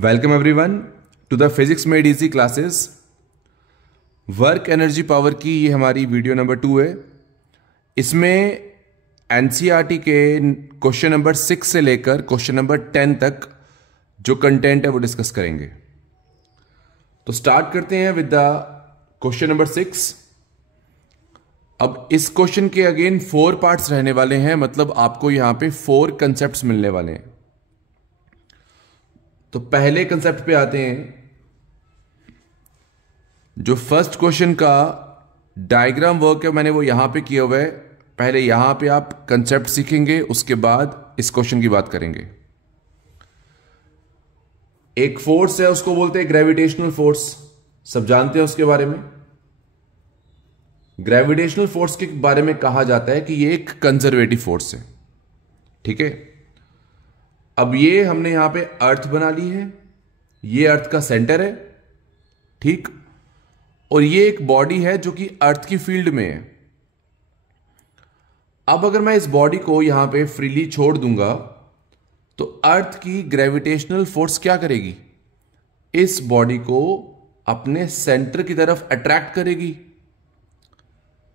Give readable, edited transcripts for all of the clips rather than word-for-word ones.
Welcome everyone to the physics made easy classes. Work energy power की ये हमारी video number 2 है। इसमें एनसीईआरटी के क्वेश्चन नंबर 6 से लेकर क्वेश्चन नंबर 10 तक जो कंटेंट है वो डिस्कस करेंगे। तो स्टार्ट करते हैं विद द क्वेश्चन नंबर 6। अब इस क्वेश्चन के अगेन 4 पार्ट्स रहने वाले हैं, मतलब आपको यहां पे 4 कंसेप्ट्स मिलने वाले हैं। तो पहले कंसेप्ट पे आते हैं। जो फर्स्ट क्वेश्चन का डायग्राम वर्क है मैंने वो यहां पे किया हुआ है। पहले यहां पे आप कंसेप्ट सीखेंगे, उसके बाद इस क्वेश्चन की बात करेंगे। एक फोर्स है, उसको बोलते हैं ग्रेविटेशनल फोर्स। सब जानते हैं उसके बारे में। ग्रेविटेशनल फोर्स के बारे में कहा जाता है कि ये एक कंजर्वेटिव फोर्स है। ठीक है, अब ये हमने यहां पे अर्थ बना ली है, ये अर्थ का सेंटर है, ठीक। और ये एक बॉडी है जो कि अर्थ की फील्ड में है। अब अगर मैं इस बॉडी को यहां पे फ्रीली छोड़ दूंगा तो अर्थ की ग्रेविटेशनल फोर्स क्या करेगी? इस बॉडी को अपने सेंटर की तरफ अट्रैक्ट करेगी।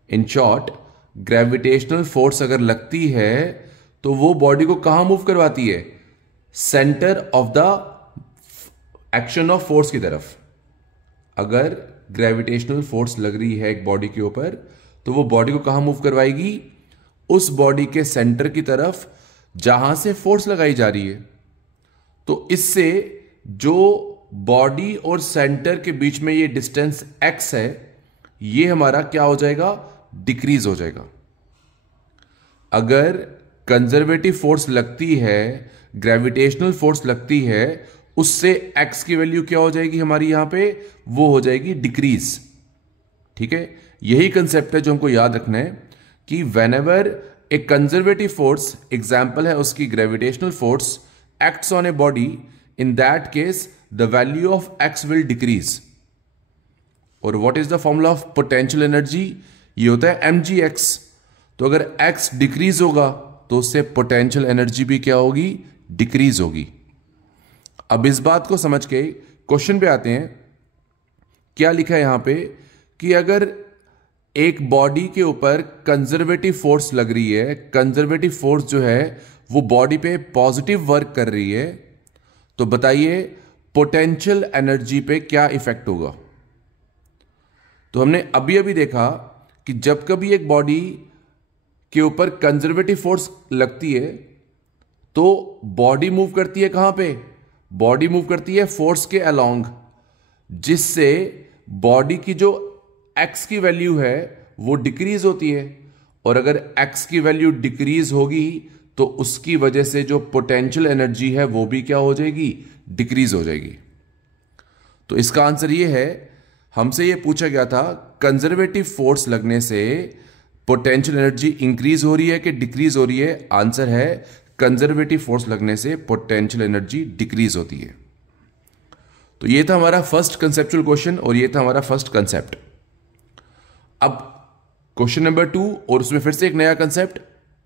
इन शॉर्ट, ग्रेविटेशनल फोर्स अगर लगती है तो वो बॉडी को कहां मूव करवाती है? Centre of the action of force की तरफ। अगर ग्रेविटेशनल फोर्स लग रही है एक बॉडी के ऊपर तो वो बॉडी को कहां मूव करवाएगी? उस बॉडी के सेंटर की तरफ जहां से फोर्स लगाई जा रही है। तो इससे जो बॉडी और सेंटर के बीच में ये डिस्टेंस x है, ये हमारा क्या हो जाएगा? डिक्रीज हो जाएगा। अगर कंजर्वेटिव फोर्स लगती है, ग्रेविटेशनल फोर्स लगती है, उससे x की वैल्यू क्या हो जाएगी हमारी यहां पे? वो हो जाएगी डिक्रीज। ठीक है, यही कंसेप्ट है जो हमको याद रखना है कि whenever a conservative force, example है उसकी gravitational force, acts on a body, in that case the value of x will decrease. और what is the formula of potential energy? ये होता है mgx। तो अगर x डिक्रीज होगा तो उससे पोटेंशियल एनर्जी भी क्या होगी? डिक्रीज होगी। अब इस बात को समझ के क्वेश्चन पे आते हैं। क्या लिखा है यहां पे कि अगर एक बॉडी के ऊपर कंजर्वेटिव फोर्स लग रही है, कंजर्वेटिव फोर्स जो है वो बॉडी पे पॉजिटिव वर्क कर रही है, तो बताइए पोटेंशियल एनर्जी पे क्या इफेक्ट होगा? तो हमने अभी अभी देखा कि जब कभी एक बॉडी के ऊपर कंजर्वेटिव फोर्स लगती है तो बॉडी मूव करती है कहां पे? बॉडी मूव करती है फोर्स के अलोंग, जिससे बॉडी की जो x की वैल्यू है वो डिक्रीज होती है। और अगर x की वैल्यू डिक्रीज होगी तो उसकी वजह से जो पोटेंशियल एनर्जी है वो भी क्या हो जाएगी? डिक्रीज हो जाएगी। तो इसका आंसर ये है, हमसे ये पूछा गया था कंजर्वेटिव फोर्स लगने से पोटेंशियल एनर्जी इंक्रीज हो रही है कि डिक्रीज हो रही है? आंसर है कंजर्वेटिव फोर्स लगने से पोटेंशियल एनर्जी डिक्रीज होती है। तो ये था हमारा फर्स्ट कंसेप्चुअल क्वेश्चन और ये था हमारा फर्स्ट कंसेप्ट। अब क्वेश्चन नंबर 2 और उसमें फिर से एक नया कंसेप्ट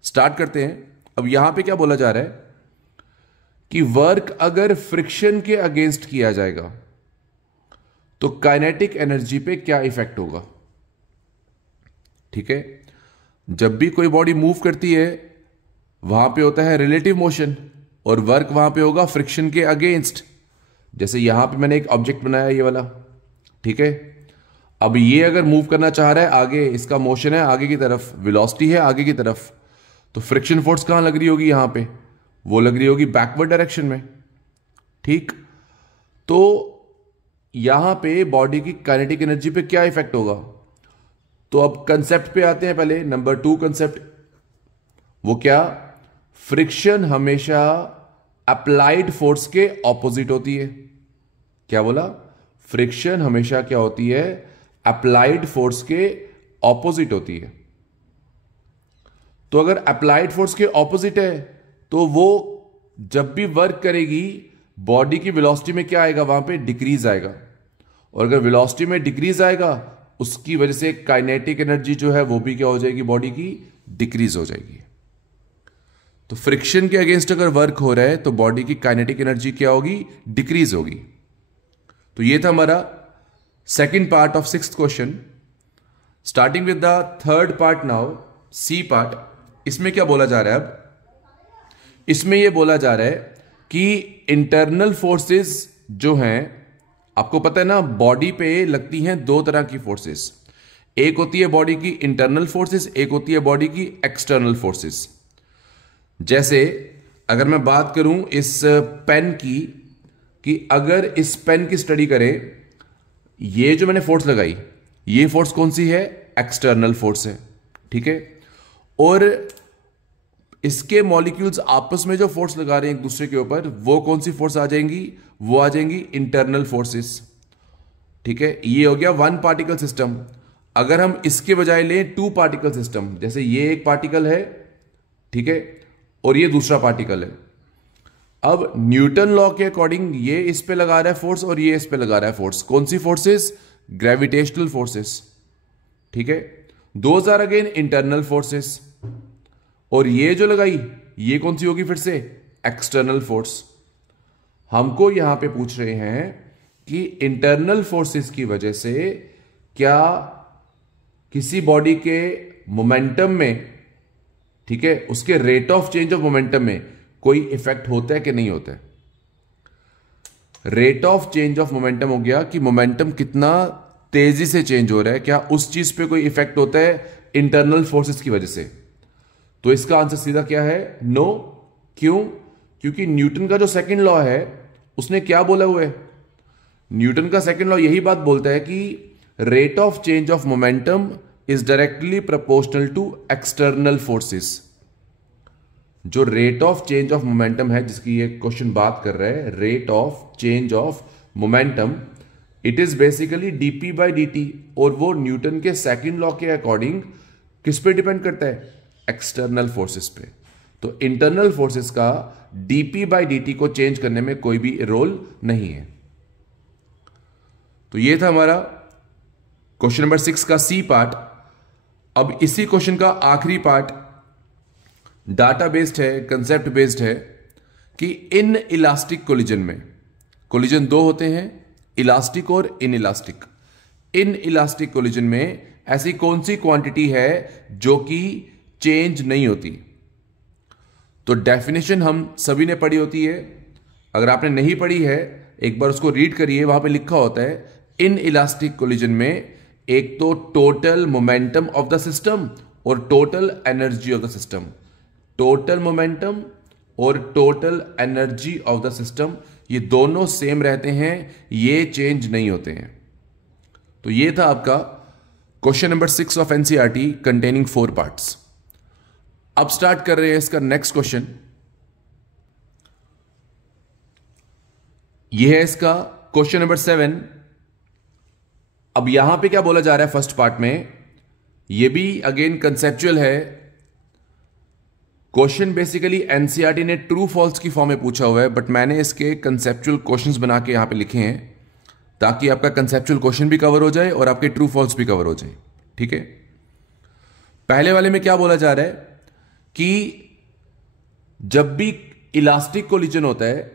स्टार्ट करते हैं। अब यहां पे क्या बोला जा रहा है कि वर्क अगर फ्रिक्शन के अगेंस्ट किया जाएगा तो काइनेटिक एनर्जी पे क्या इफेक्ट होगा? ठीक है, जब भी कोई बॉडी मूव करती है वहां पे होता है रिलेटिव मोशन और वर्क वहां पे होगा फ्रिक्शन के अगेंस्ट। जैसे यहां पे मैंने एक ऑब्जेक्ट बनाया ये वाला, ठीक है। अब ये अगर मूव करना चाह रहा है आगे, इसका मोशन है आगे की तरफ, वेलोसिटी है आगे की तरफ, तो फ्रिक्शन फोर्स कहां लग रही होगी? यहां पे वो लग रही होगी बैकवर्ड डायरेक्शन में, ठीक। तो यहां पे बॉडी की काइनेटिक एनर्जी पे क्या इफेक्ट होगा? तो अब कंसेप्ट पे आते हैं। पहले नंबर 2 कंसेप्ट, वो क्या? फ्रिक्शन हमेशा अप्लाइड फोर्स के ऑपोजिट होती है। क्या बोला? फ्रिक्शन हमेशा क्या होती है? अप्लाइड फोर्स के ऑपोजिट होती है। तो अगर अप्लाइड फोर्स के ऑपोजिट है तो वो जब भी वर्क करेगी बॉडी की वेलोसिटी में क्या आएगा? वहां पे डिक्रीज आएगा। और अगर वेलोसिटी में डिक्रीज आएगा उसकी वजह से काइनेटिक एनर्जी जो है वो भी क्या हो जाएगी? बॉडी की डिक्रीज हो जाएगी। तो फ्रिक्शन के अगेंस्ट अगर वर्क हो रहा है तो बॉडी की काइनेटिक एनर्जी क्या होगी, डिक्रीज होगी। तो ये था हमारा second part of sixth question. Starting with the third part now, C part. इसमें क्या बोला जा रहा है? अब इसमें यह बोला जा रहा है कि इंटरनल फोर्सेस जो हैं, आपको पता है ना, बॉडी पे लगती हैं दो तरह की फोर्सेस। एक होती है बॉडी की इंटरनल फोर्सेस, एक होती है बॉडी की एक्सटर्नल फोर्सेस। जैसे अगर मैं बात करूं इस पेन की, कि अगर इस पेन की स्टडी करें, ये जो मैंने फोर्स लगाई, ये फोर्स कौन सी है? एक्सटर्नल फोर्स है, ठीक है। और इसके मॉलिक्यूल्स आपस में जो फोर्स लगा रहे हैं एक दूसरे के ऊपर, वो कौन सी फोर्स आ जाएंगी? वो आ जाएंगी इंटरनल फोर्सेस, ठीक है। ये हो गया वन पार्टिकल सिस्टम। अगर हम इसके बजाय लें टू पार्टिकल सिस्टम, जैसे ये एक पार्टिकल है, ठीक है, और ये दूसरा पार्टिकल है। अब न्यूटन लॉ के अकॉर्डिंग ये इस पे लगा रहा है फोर्स और ये इस पे लगा रहा है फोर्स। कौन सी फोर्सेस? ग्रेविटेशनल फोर्सेस, ठीक है। Those are again internal forces. और ये जो लगाई, ये कौन सी होगी फिर से? External force. हमको यहां पे पूछ रहे हैं कि इंटरनल फोर्सेस की वजह से क्या किसी बॉडी के मोमेंटम में, ठीक है, उसके rate of change of momentum में कोई इफेक्ट होता है कि नहीं होता है? Rate of change of momentum हो गया कि मोमेंटम कितना तेजी से चेंज हो रहा है, क्या उस चीज पे कोई इफेक्ट होता है इंटरनल फोर्सेस की वजह से? तो इसका आंसर सीधा क्या है? नो। क्यों? क्योंकि न्यूटन का जो सेकंड लॉ है उसने क्या बोला हुआ है? न्यूटन का सेकंड लॉ यही बात बोलता है कि rate of change of momentum is directly proportional to external forces. जो rate of change of momentum है, जिसकी ये क्वेश्चन बात कर रहा है, rate of change of momentum, it is basically DP by D. और वो न्यूटन के सेकंड लॉ के अकॉर्डिंग किस पे डिपेंड करता है? एक्सटर्नल फोर्सेस पे। तो इंटरनल फोर्सेस का डीपी बाई डी को चेंज करने में कोई भी रोल नहीं है। तो ये था हमारा क्वेश्चन नंबर 6 का सी पार्ट। अब इसी क्वेश्चन का आखिरी पार्ट डाटा बेस्ड है, कंसेप्ट बेस्ड है, कि इन इलास्टिक कोलिजन में, कोलिजन दो होते हैं, इलास्टिक और in elastic. In elastic collision में ऐसी कौन सी क्वांटिटी है जो कि चेंज नहीं होती? तो डेफिनेशन हम सभी ने पढ़ी होती है। अगर आपने नहीं पढ़ी है, एक बार उसको रीड करिए। वहां पे लिखा होता है इन इलास्टिक कोलिजन में एक तो total momentum of the system और total energy of the system. Total momentum और total energy of the system, ये दोनों सेम रहते हैं, ये चेंज नहीं होते हैं। तो ये था आपका question number 6 of NCERT containing 4 parts. अब स्टार्ट कर रहे हैं इसका नेक्स्ट क्वेश्चन। यह है इसका क्वेश्चन नंबर 7। अब यहां पे क्या बोला जा रहा है फर्स्ट पार्ट में? यह भी अगेन कंसेप्चुअल है। क्वेश्चन बेसिकली एनसीईआरटी ने ट्रू फॉल्स की फॉर्म में पूछा हुआ है, बट मैंने इसके कंसेप्चुअल क्वेश्चंस बना के यहां पे लिखे हैं ताकि आपका कंसेप्चुअल क्वेश्चन भी कवर हो जाए और आपके ट्रू फॉल्स भी कवर हो जाए, ठीक है। पहले वाले में क्या बोला जा रहा है कि जब भी इलास्टिक कोलिजन होता है,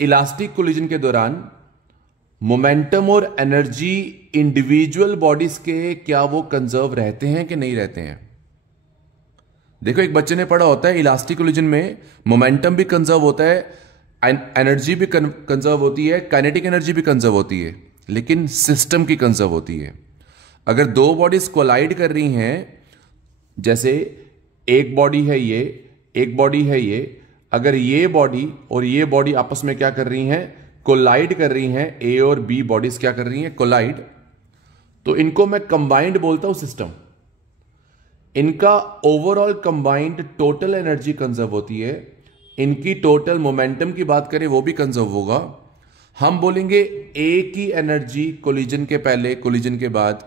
इलास्टिक कोलिजन के दौरान मोमेंटम और एनर्जी इंडिविजुअल बॉडीज के क्या वो कंजर्व रहते हैं कि नहीं रहते हैं? देखो, एक बच्चे ने पढ़ा होता है इलास्टिक कोलिजन में मोमेंटम भी कंजर्व होता है, एनर्जी भी कंजर्व होती है, काइनेटिक एनर्जी भी कंजर्व होती है, लेकिन सिस्टम की कंजर्व होती है। अगर दो बॉडीज कोलाइड कर रही हैं, जैसे एक बॉडी है ये, एक बॉडी है ये, अगर ये बॉडी और ये बॉडी आपस में क्या कर रही हैं? कोलाइड कर रही हैं। ए और बी बॉडीज क्या कर रही हैं? कोलाइड। तो इनको मैं कंबाइंड बोलता हूं सिस्टम। इनका overall combined total energy conserve होती है। इनकी टोटल मोमेंटम की बात करें वो भी कंजर्व होगा। हम बोलेंगे ए की एनर्जी कोलिजन के पहले, कोलिजन के बाद,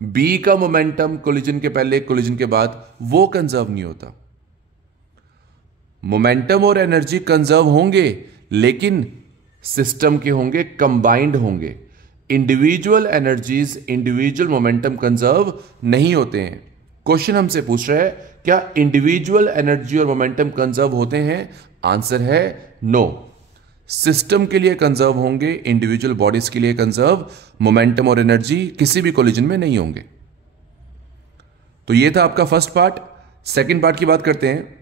बी का मोमेंटम कोलिजन के पहले, कोलिजन के बाद, वो कंजर्व नहीं होता। मोमेंटम और एनर्जी कंजर्व होंगे लेकिन सिस्टम के होंगे, कंबाइंड होंगे। Individual energies, individual momentum conserve नहीं होते हैं। क्वेश्चन हमसे पूछ रहा है क्या इंडिविजुअल एनर्जी और मोमेंटम कंजर्व होते हैं? आंसर है नो। सिस्टम के लिए कंजर्व होंगे, इंडिविजुअल बॉडीज के लिए कंजर्व मोमेंटम और एनर्जी किसी भी कोलिजन में नहीं होंगे। तो ये था आपका फर्स्ट पार्ट। सेकंड पार्ट की बात करते हैं,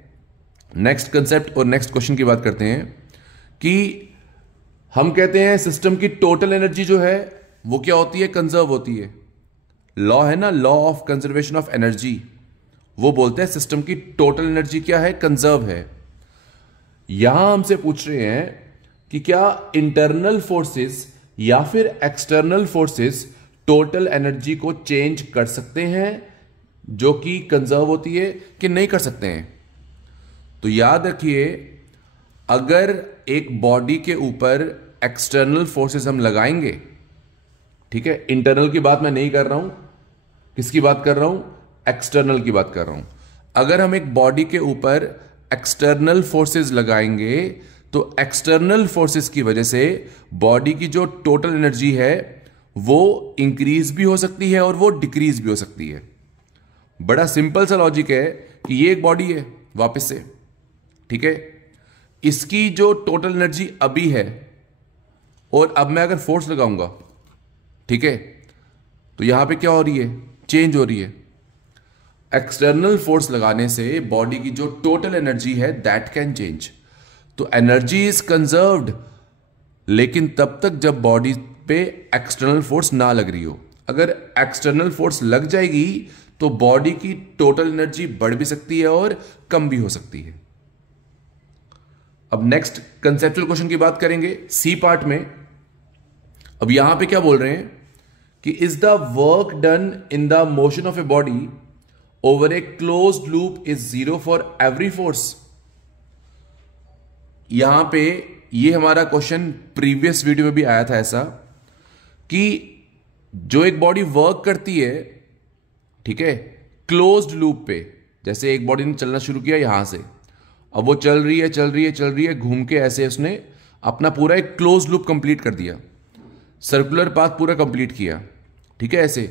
नेक्स्ट कंसेप्ट और नेक्स्ट क्वेश्चन की बात करते हैं कि हम कहते हैं सिस्टम की टोटल एनर्जी जो है वो क्या होती है? कंजर्व होती है। लॉ है ना, law of conservation of energy, वो बोलते हैं सिस्टम की टोटल एनर्जी क्या है? कंजर्व है। यहां हमसे पूछ रहे हैं कि क्या इंटरनल फोर्सेस या फिर एक्सटर्नल फोर्सेस टोटल एनर्जी को चेंज कर सकते हैं जो कि कंजर्व होती है कि नहीं कर सकते हैं? तो याद रखिए, अगर एक बॉडी के ऊपर एक्सटर्नल फोर्सेस हम लगाएंगे, ठीक है, इंटरनल की बात मैं नहीं कर रहा हूं, किसकी बात कर रहा हूं? एक्सटर्नल की बात कर रहा हूं। अगर हम एक बॉडी के ऊपर एक्सटर्नल फोर्सेस लगाएंगे तो एक्सटर्नल फोर्सेस की वजह से बॉडी की जो टोटल एनर्जी है वो इंक्रीज भी हो सकती है और वो डिक्रीज भी हो सकती है। बड़ा सिंपल सा लॉजिक है कि ये एक बॉडी है, वापस से, ठीक है, इसकी जो टोटल एनर्जी अभी है और अब मैं अगर फोर्स लगाऊंगा, ठीक है, तो यहां पे क्या हो रही है? चेंज हो रही है। एक्सटर्नल फोर्स लगाने से बॉडी की जो टोटल एनर्जी है दैट कैन चेंज। तो एनर्जी इज कंजर्व्ड, लेकिन तब तक जब बॉडी पे एक्सटर्नल फोर्स ना लग रही हो। अगर एक्सटर्नल फोर्स लग जाएगी तो बॉडी की टोटल एनर्जी बढ़ भी सकती है और कम भी हो सकती है। अब नेक्स्ट कंसेप्चुअल क्वेश्चन की बात करेंगे सी पार्ट में। अब यहां पे क्या बोल रहे हैं कि is the work done in the motion of a body over a closed loop is zero for every force. यहां पे ये हमारा क्वेश्चन प्रीवियस वीडियो में भी आया था ऐसा कि जो एक बॉडी वर्क करती है, ठीक है, क्लोज्ड लूप पे, जैसे एक बॉडी ने चलना शुरू किया यहां से, अब वो चल रही है घूम के ऐसे उसने अपना पूरा एक क्लोज्ड लूप कंप्लीट कर दिया, सर्कुलर पाथ पूरा कंप्लीट किया, ठीक है। ऐसे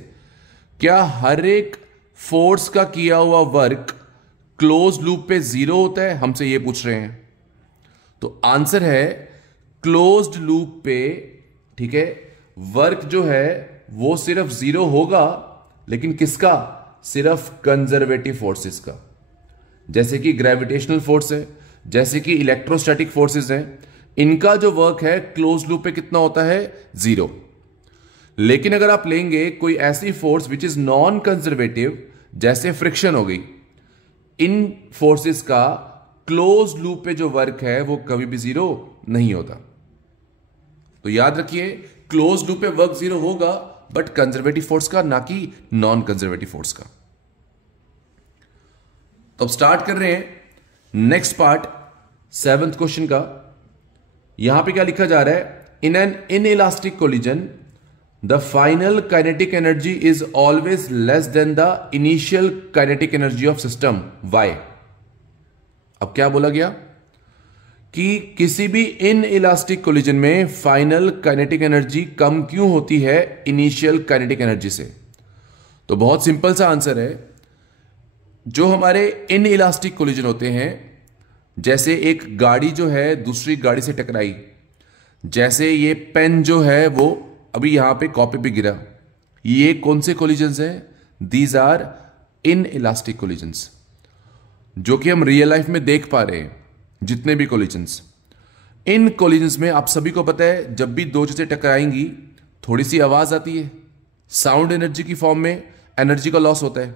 क्या हर एक फोर्स का किया हुआ वर्क क्लोज्ड लूप पे जीरो होता है? हमसे ये पूछ रहे हैं। तो आंसर है क्लोज्ड लूप पे, ठीक है, वर्क जो है वो सिर्फ जीरो होगा, लेकिन किसका? सिर्फ कंजर्वेटिव फोर्सेस का। जैसे कि ग्रेविटेशनल फोर्स है, जैसे कि इलेक्ट्रोस्टैटिक फोर्सेस हैं, इनका जो वर्क है क्लोज्ड लूप पे कितना होता है? जीरो। लेकिन अगर आप लेंगे कोई ऐसी force which is non conservative, जैसे फ्रिक्शन हो गई, इन फोर्सेस का क्लोज्ड लूप पे जो वर्क है वो कभी भी जीरो नहीं होता। तो याद रखिए, क्लोज्ड लूप पे वर्क जीरो होगा, बट कंजर्वेटिव फोर्स का, ना कि नॉन कंजर्वेटिव फोर्स का। तो अब स्टार्ट कर रहे हैं नेक्स्ट पार्ट, 7th क्वेश्चन का। यहां पे क्या लिखा जा रहा है? In an inelastic collision the final kinetic energy is always less than the initial kinetic energy of system. Why? अब क्या बोला गया कि किसी भी इन इलास्टिक कोलिजन में फाइनल काइनेटिक एनर्जी कम क्यों होती है इनिशियल काइनेटिक एनर्जी से? तो बहुत सिंपल सा आंसर है, जो हमारे इन इलास्टिक कोलिजन होते हैं, जैसे एक गाड़ी जो है दूसरी गाड़ी से टकराई, जैसे ये पेन जो है वो अभी यहां पे कॉपी पे गिरा, ये कौन से कोलिजन्स हैं? These are inelastic collisions, जो कि हम रियल लाइफ में देख पा रहे हैं। जितने भी कोलिजन्स, इन कोलिजन्स में आप सभी को पता है, जब भी दो चीजें टकराएंगी थोड़ी सी आवाज आती है, साउंड एनर्जी की फॉर्म में एनर्जी का लॉस होता है,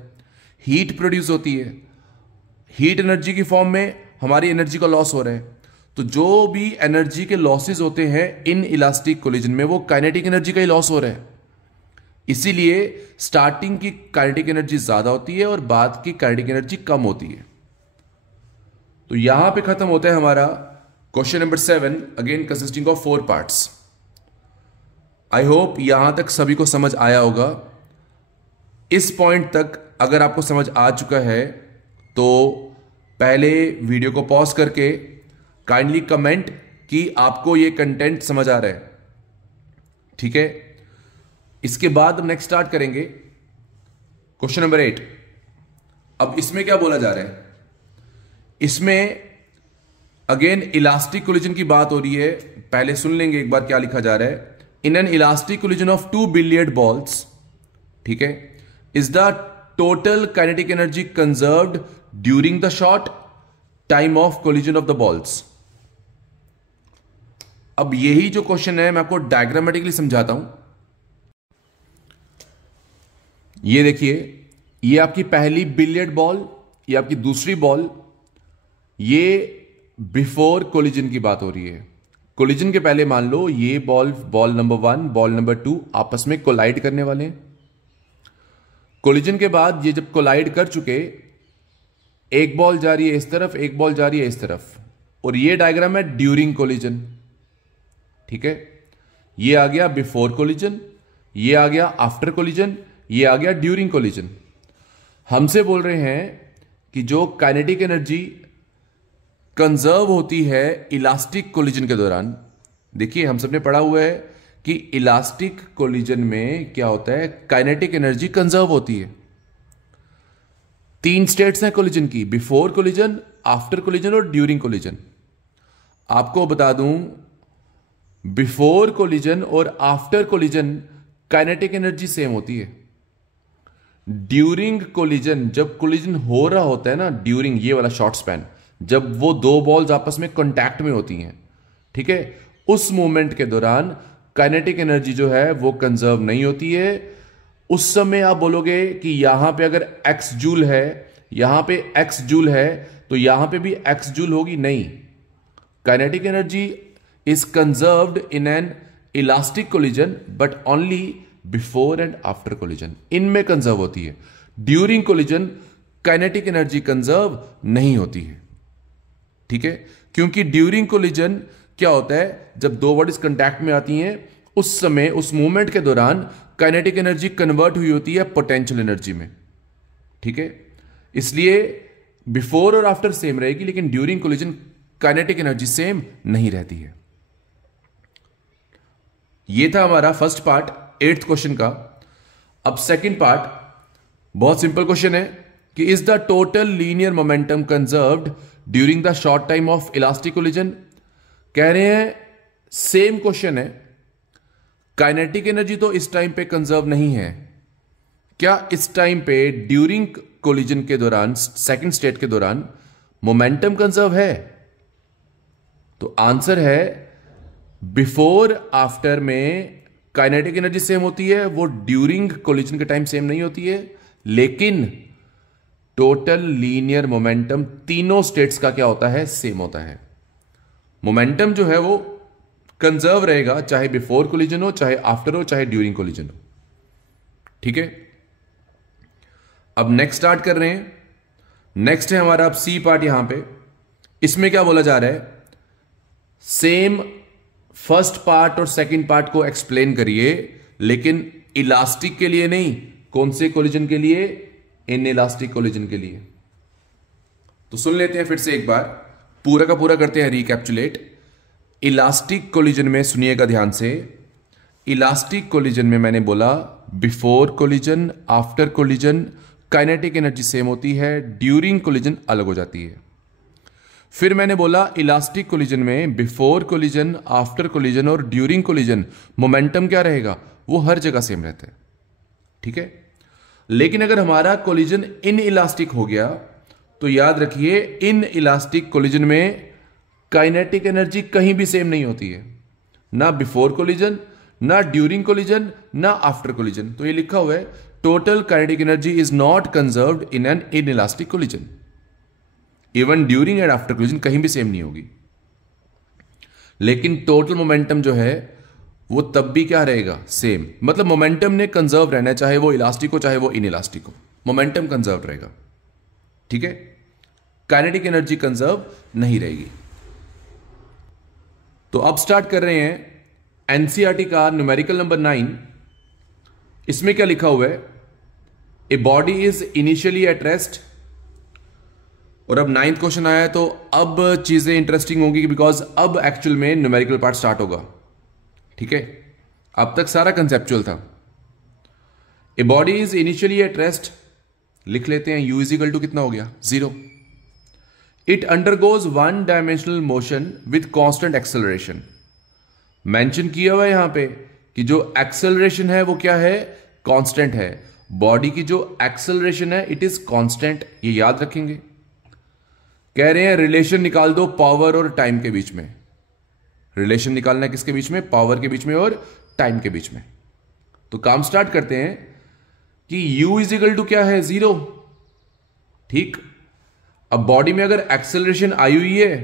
हीट प्रोड्यूस होती है, हीट एनर्जी की फॉर्म में हमारी एनर्जी का लॉस हो रहा है। तो जो भी एनर्जी के लॉसेस होते हैं इन इलास्टिक कोलिजन में, वो काइनेटिक एनर्जी का ही लॉस हो रहा है। इसीलिए स्टार्टिंग की काइनेटिक एनर्जी ज्यादा होती है और बाद की काइनेटिक एनर्जी कम होती है। तो यहां पे खत्म होता है हमारा question number 7, again consisting of 4 parts. I hope यहां तक सभी को समझ आया होगा। इस पॉइंट तक अगर आपको समझ आ चुका है तो पहले वीडियो को पॉज करके काइंडली कमेंट कि आपको यह कंटेंट समझ आ रहा है, ठीक है। इसके बाद हम नेक्स्ट स्टार्ट करेंगे क्वेश्चन नंबर 8। अब इसमें क्या बोला जा रहा है, इसमें अगेन इलास्टिक कोलिजन की बात हो रही है। पहले सुन लेंगे एक बार क्या लिखा जा रहा है। In an elastic collision of two billiard balls, ठीक है, is the total kinetic energy conserved during the short time of collision of the balls. अब यही जो क्वेश्चन है मैं आपको डायग्रामेटिकली समझाता हूं। ये देखिए, ये आपकी पहली बिलियर्ड बॉल, ये आपकी दूसरी बॉल, ये बिफोर कोलिजन की बात हो रही है। कोलिजन के पहले मान लो ये बॉल नंबर 1, बॉल नंबर 2 आपस में कोलाइड करने वाले हैं। कोलिजन के बाद ये जब कोलाइड कर चुके, एक बॉल जा रही है इस तरफ, एक बॉल जा रही है इस तरफ, और ये डायग्राम है ड्यूरिंग कोलिजन, ठीक है। ये आ गया बिफोर कोलिजन, ये आ गया आफ्टर कोलिजन, ये आ गया ड्यूरिंग कोलिजन। हमसे बोल रहे हैं कि जो काइनेटिक एनर्जी कंजर्व होती है इलास्टिक कोलिजन के दौरान, देखिए हम सबने पढ़ा हुआ है कि इलास्टिक कोलिजन में क्या होता है, काइनेटिक एनर्जी कंजर्व होती है। 3 स्टेट्स हैं कोलिजन की, बिफोर कोलिजन, आफ्टर कोलिजन और ड्यूरिंग कोलिजन। आपको बता दूं, बिफोर कोलिजन और after collision kinetic energy same होती है। ड्यूरिंग कोलिजन, जब कोलिजन हो रहा होता है ना, ड्यूरिंग ये वाला शॉर्ट स्पैन, जब वो 2 बॉल्स आपस में कांटेक्ट में होती हैं, ठीक है, उस मोमेंट के दौरान काइनेटिक एनर्जी जो है वो कंजर्व नहीं होती है। उस समय आप बोलोगे कि यहां पे अगर x जूल है, यहां पे x जूल है, तो यहां पे भी x जूल होगी, नहीं। Kinetic energy is conserved in an elastic collision but only before and after collision, इनमें कंजर्व होती है। During collision kinetic energy conserve नहीं होती है, ठीक है, क्योंकि ड्यूरिंग कोलिजन क्या होता है, जब 2 बॉडीज कांटेक्ट में आती हैं, उस समय उस मूवमेंट के दौरान काइनेटिक एनर्जी कन्वर्ट हुई होती है पोटेंशियल एनर्जी में, ठीक है। इसलिए बिफोर और आफ्टर सेम रहेगी, लेकिन during collision kinetic energy same नहीं रहती है। यह था हमारा फर्स्ट पार्ट 8th क्वेश्चन का। अब सेकंड पार्ट बहुत सिंपल क्वेश्चन है कि is the total linear momentum conserved during the short time of elastic collision. कह रहे हैं सेम क्वेश्चन है, काइनेटिक एनर्जी तो इस टाइम पे कंजर्व नहीं है, क्या इस टाइम पे ड्यूरिंग कोलिजन के दौरान, सेकंड स्टेट के दौरान मोमेंटम कंजर्व है? तो आंसर है बिफोर आफ्टर में काइनेटिक एनर्जी सेम होती है, वो ड्यूरिंग कोलिजन के टाइम सेम नहीं होती है, लेकिन टोटल लीनियर मोमेंटम तीनों स्टेट्स का क्या होता है, सेम होता है। मोमेंटम जो है वो कंजर्व रहेगा, चाहे बिफोर कोलिजन हो, चाहे आफ्टर हो, चाहे ड्यूरिंग कोलिजन हो, ठीक है। अब नेक्स्ट स्टार्ट कर रहे हैं। नेक्स्ट है हमारा अब सी पार्ट। यहां पे इसमें क्या बोला जा रहा है, सेम फर्स्ट पार्ट और सेकंड पार्ट को एक्सप्लेन करिए, लेकिन इलास्टिक के लिए नहीं। कौन से कोलिजन के लिए? इन इलास्टिक कोलिजन के लिए। तो सुन लेते हैं फिर से एक बार, पूरा का पूरा करते हैं रिकैप्चुलेट। इलास्टिक कोलिजन में सुनिएगा ध्यान से। इलास्टिक कोलिजन में मैंने बोला before collision, after collision kinetic energy same होती है, ड्यूरिंग कोलिजन अलग हो जाती है। फिर मैंने बोला इलास्टिक कोलिजन में बिफोर कोलिजन, आफ्टर कोलिजन और ड्यूरिंग कोलिजन मोमेंटम क्या रहेगा, वो हर जगह सेम रहता है, ठीक है। लेकिन अगर हमारा कोलिजन इन इलास्टिक हो गया तो याद रखिए इन इलास्टिक कोलिजन में काइनेटिक एनर्जी कहीं भी सेम नहीं होती है, ना बिफोर कोलिजन, ना ड्यूरिंग कोलिजन, ना आफ्टर कोलिजन। तो ये लिखा हुआ है total kinetic energy is not conserved in an in elastic collision. Even during and after collision कहीं भी सेम नहीं होगी, लेकिन टोटल मोमेंटम जो है वो तब भी क्या रहेगा, सेम। मतलब मोमेंटम ने कंजर्व रहना है, चाहे वो इलास्टिक हो चाहे वो इन इलास्टिक हो, मोमेंटम कंजर्व रहेगा, ठीक है। काइनेटिक एनर्जी कंजर्व नहीं रहेगी। तो अब स्टार्ट कर रहे हैं एनसीईआरटी का न्यूमेरिकल नंबर 9। इसमें क्या लिखा हुआ है, ए body is initially at rest. और अब 9th क्वेश्चन आया है, तो अब चीजें इंटरेस्टिंग होंगी बिकॉज अब एक्चुअल में न्यूमेरिकल पार्ट स्टार्ट होगा, ठीक है। अब तक सारा कंसेप्चुअल था। ए body is initially at rest लिख लेते हैं u इज इक्वल टू कितना हो गया 0। It undergoes one dimensional motion with constant acceleration. Mention किया हुआ है यहां पे कि जो एक्सेलरेशन है वो क्या है, कांस्टेंट है। बॉडी की जो एक्सेलरेशन है इट इज कांस्टेंट, ये याद रखेंगे। कह रहे हैं रिलेशन निकाल दो पावर और टाइम के बीच में। रिलेशन निकालना है किसके बीच में, पावर के बीच में और टाइम के बीच में। तो काम स्टार्ट करते हैं कि u इज इक्वल टू क्या है 0। ठीक, अब बॉडी में अगर एक्सेलरेशन आई हुई है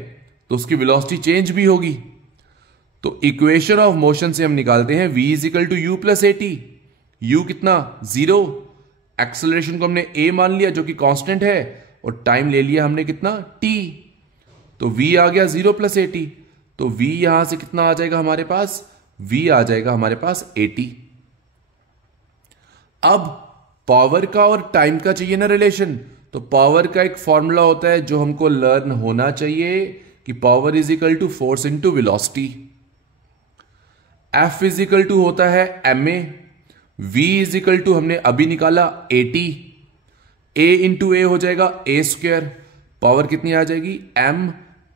तो उसकी वेलोसिटी चेंज भी होगी। तो इक्वेशन ऑफ मोशन से हम निकालते हैं v is equal to u plus a t. u कितना 0, एक्सेलरेशन को हमने a मान लिया जो कि कांस्टेंट है, और टाइम ले लिया हमने कितना t। तो v आ गया 0 प्लस ए टी। तो v यहां से कितना आ जाएगा हमारे पास, v आ जाएगा हमारे पास 80। अब पावर का और टाइम का चाहिए ना रिलेशन, तो पावर का एक फॉर्मूला होता है जो हमको लर्न होना चाहिए कि power is equal to force into velocity. F is equal to होता है ma, v is equal to हमने अभी निकाला 80, a इंटू ए हो जाएगा a स्क्वायर, पावर कितनी आ जाएगी m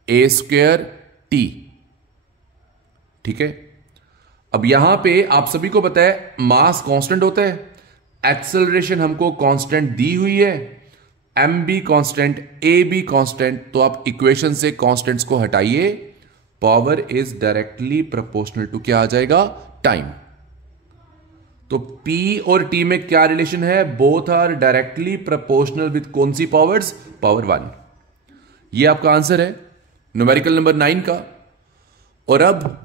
a स्क्वायर t। ठीक है, अब यहां पे आप सभी को पता है मास कांस्टेंट होता है, एक्सेलरेशन हमको कांस्टेंट दी हुई है, m भी कांस्टेंट a भी कांस्टेंट। तो आप इक्वेशन से कांस्टेंट्स को हटाइए, power is directly proportional to क्या आ जाएगा, टाइम। तो P और T में क्या रिलेशन है, both are directly proportional with कौन सी पावर्स, पावर 1। ये आपका आंसर है न्यूमेरिकल नंबर 9 का। और अब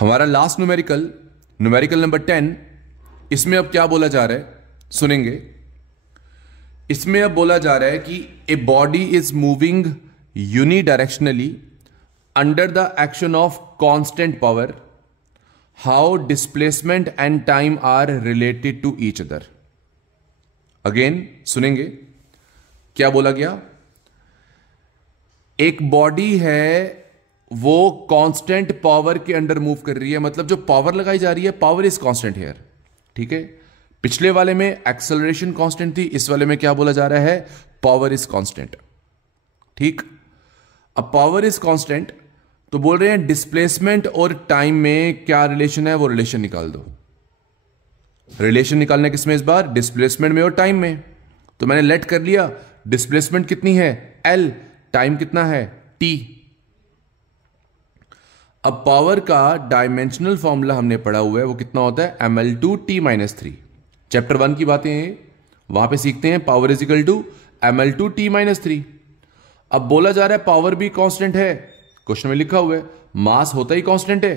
हमारा लास्ट न्यूमेरिकल, न्यूमेरिकल नंबर 10, इसमें अब क्या बोला जा रहा है सुनेंगे। इसमें अब बोला जा रहा है कि a body is moving unidirectionally under the action of constant power, how displacement and time are related to each other. Again सुनेंगे क्या बोला गया। एक बॉडी है वो कांस्टेंट पावर के अंडर मूव कर रही है, मतलब जो पावर लगाई जा रही है, पावर इज कांस्टेंट हियर। ठीक है, पिछले वाले में एक्सेलरेशन कांस्टेंट थी, इस वाले में क्या बोला जा रहा है, पावर इज कांस्टेंट। ठीक, अब पावर इज कांस्टेंट तो बोल रहे हैं डिस्प्लेसमेंट और टाइम में क्या रिलेशन है, वो रिलेशन निकाल दो। रिलेशन निकालना किसमें इस बार, डिस्प्लेसमेंट में और टाइम में। तो मैंने लेट कर लिया, डिस्प्लेसमेंट कितनी है L, टाइम कितना है T। अब पावर का डायमेंशनल फॉर्मूला हमने पढ़ा हुआ है, वो कितना होता है ml2t-3। चैप्टर 1 की बातें हैं, वहां पे सीखते हैं power is equal to ml2t-3। अब बोला जा रहा है पावर भी कांस्टेंट है, क्वेश्चन में लिखा हुआ है मास होता ही कांस्टेंट है,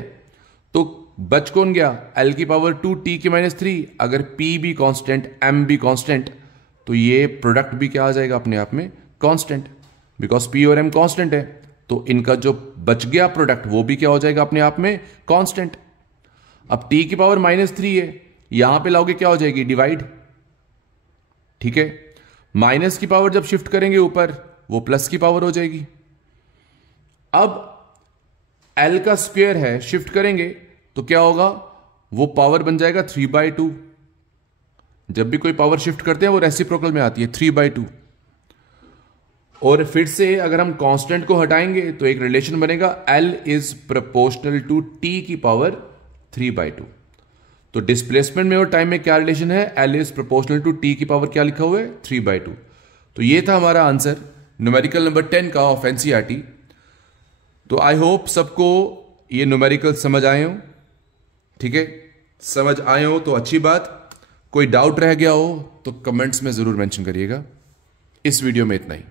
तो बच कौन गया, L की पावर 2t-3। अगर P भी कांस्टेंट, M भी कांस्टेंट, तो ये प्रोडक्ट भी क्या आ जाएगा अपने आप में कांस्टेंट, बिकॉज P और M कांस्टेंट है। तो इनका जो बच गया प्रोडक्ट वो भी क्या हो जाएगा अपने आप में कांस्टेंट। अब t की पावर -3 है, यहां पे लाओगे क्या हो जाएगी, डिवाइड। ठीक है, माइनस की पावर जब शिफ्ट करेंगे ऊपर वो प्लस की पावर हो जाएगी। अब L का स्क्वायर है, शिफ्ट करेंगे तो क्या होगा, वो पावर बन जाएगा 3/2। जब भी कोई पावर शिफ्ट करते हैं वो रेसिप्रोकल में आती है 3/2। और फिर से अगर हम कांस्टेंट को हटाएंगे तो एक रिलेशन बनेगा L is proportional to T की पावर 3/2। तो डिस्प्लेसमेंट में और टाइम में क्या रिलेशन है, L is proportional to T की पावर क्या लिखा हुआ है 3/2। तो ये था हमारा आंसर न्यूमेरिकल नंबर 10 का ऑफ एनसीईआरटी। तो आई होप सबको ये न्यूमेरिकल समझ आए हो। ठीक है, समझ आए हो तो अच्छी बात, कोई डाउट रह गया हो तो कमेंट्स में जरूर मेंशन करिएगा। इस वीडियो में इतना ही।